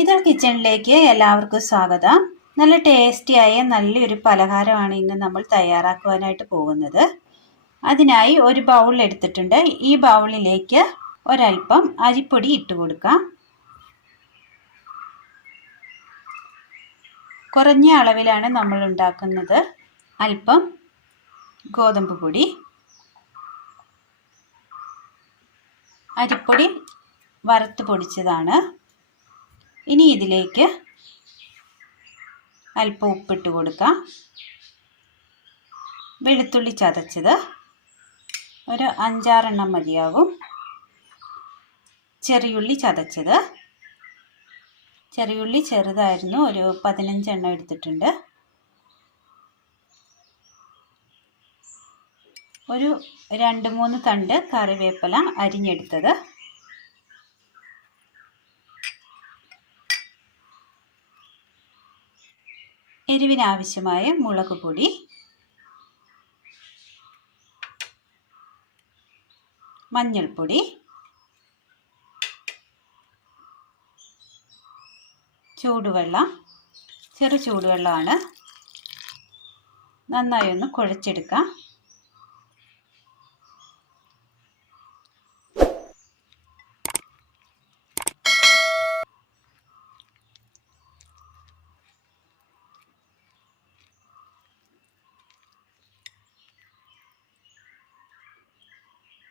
ഇതൾ കിച്ചണിലേക്ക് എല്ലാവർക്കും സ്വാഗതം. നല്ല ടേസ്റ്റിയായ നല്ലൊരു പലഹാരമാണ് ഇന്ന് നമ്മൾ തയ്യാറാക്കുവാനായിട്ട് പോകുന്നത്. അതിനായി ഒരു ബൗൾ എടുത്തിട്ടുണ്ട്. ഈ ബൗളിലേക്ക് ഒരൽപ്പം അരിപ്പൊടി ഇട്ട് കൊടുക്കാം. കുറഞ്ഞ അളവിലാണ് നമ്മൾ ഉണ്ടാക്കുന്നത്. അല്പം ഗോതമ്പ് പൊടി, അരിപ്പൊടി വറുത്ത് പൊടിച്ചതാണ്. ഇനി ഇതിലേക്ക് അല്പം ഉപ്പിട്ട് കൊടുക്കാം. വെളുത്തുള്ളി ചതച്ചത് ഒരു 5-6 എണ്ണം മതിയാകും. ചെറിയുള്ളി ചതച്ചത്, ചെറിയുള്ളി ചെറുതായിരുന്നു, ഒരു 15 എണ്ണം എടുത്തിട്ടുണ്ട്. ഒരു 2-3 തണ്ട് കറിവേപ്പില അരിഞ്ഞെടുത്തത്, എരിവിനാവശ്യമായ മുളക് പൊടി, മഞ്ഞൾപ്പൊടി, ചൂടുവെള്ളം, ചെറു ചൂടുവെള്ളമാണ്. നന്നായി ഒന്ന് കുഴച്ചെടുക്കാം.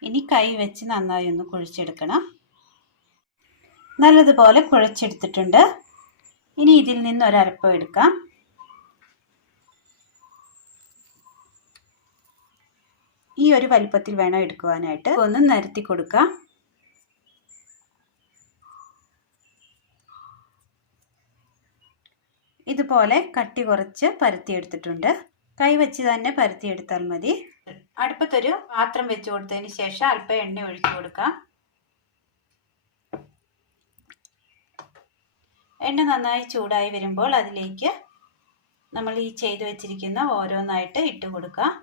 ഇനി കൈ വെച്ച് നന്നായി ഒന്ന് കുഴച്ചെടുക്കണം. നല്ലതുപോലെ കുഴച്ചെടുത്തിട്ടുണ്ട്. ഇനി ഇതിൽ നിന്ന് ഒരല്പം എടുക്കാം. ഈ ഒരു വലിപ്പത്തിൽ വേണം എടുക്കുവാനായിട്ട്. ഒന്ന് നിരത്തി കൊടുക്കാം. ഇതുപോലെ കട്ടി കുറച്ച് പരത്തിയെടുത്തിട്ടുണ്ട്. കൈ വെച്ച് തന്നെ പരത്തിയെടുത്താൽ മതി. അടുപ്പത്തൊരു പാത്രം വെച്ച് കൊടുത്തതിന് ശേഷം അല്പം എണ്ണ ഒഴിച്ചു കൊടുക്കാം. എണ്ണ നന്നായി ചൂടായി വരുമ്പോൾ അതിലേക്ക് നമ്മൾ ഈ ചെയ്തു വെച്ചിരിക്കുന്ന ഓരോന്നായിട്ട് ഇട്ട് കൊടുക്കാം.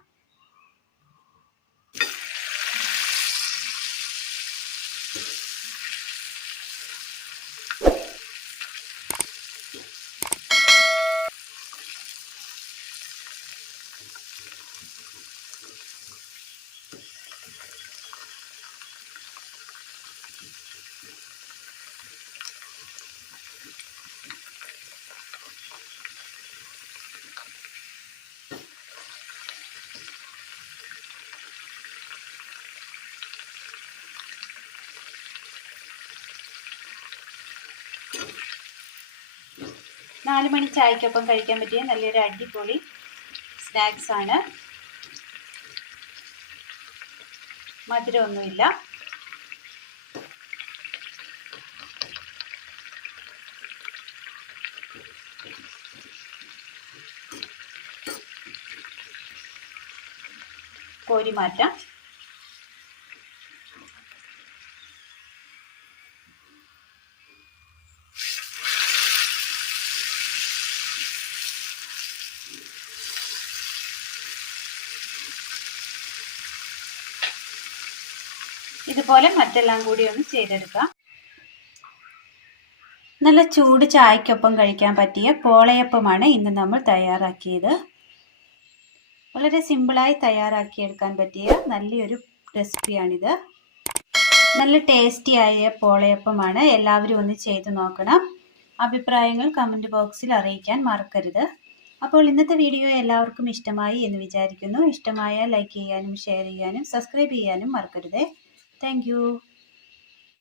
നാല് മണി ചായക്കൊപ്പം കഴിക്കാൻ പറ്റിയ നല്ലൊരു അടിപൊളി സ്നാക്സ് ആണ്. മധുരമൊന്നുമില്ല. കോരി മാറ്റാം. ഇതുപോലെ മറ്റെല്ലാം കൂടി ഒന്ന് ചെയ്തെടുക്കാം. നല്ല ചൂട് ചായക്കൊപ്പം കഴിക്കാൻ പറ്റിയ പോളയപ്പമാണ് ഇന്ന് നമ്മൾ തയ്യാറാക്കിയത്. വളരെ സിമ്പിളായി തയ്യാറാക്കിയെടുക്കാൻ പറ്റിയ നല്ലൊരു റെസിപ്പിയാണിത്. നല്ല ടേസ്റ്റിയായ പോളയപ്പമാണ്. എല്ലാവരും ഒന്ന് ചെയ്ത് നോക്കണം. അഭിപ്രായങ്ങൾ കമൻറ്റ് ബോക്സിൽ അറിയിക്കാൻ മറക്കരുത്. അപ്പോൾ ഇന്നത്തെ വീഡിയോ എല്ലാവർക്കും ഇഷ്ടമായി എന്ന് വിചാരിക്കുന്നു. ഇഷ്ടമായാൽ ലൈക്ക് ചെയ്യാനും ഷെയർ ചെയ്യാനും സബ്സ്ക്രൈബ് ചെയ്യാനും മറക്കരുതേ. Thank you.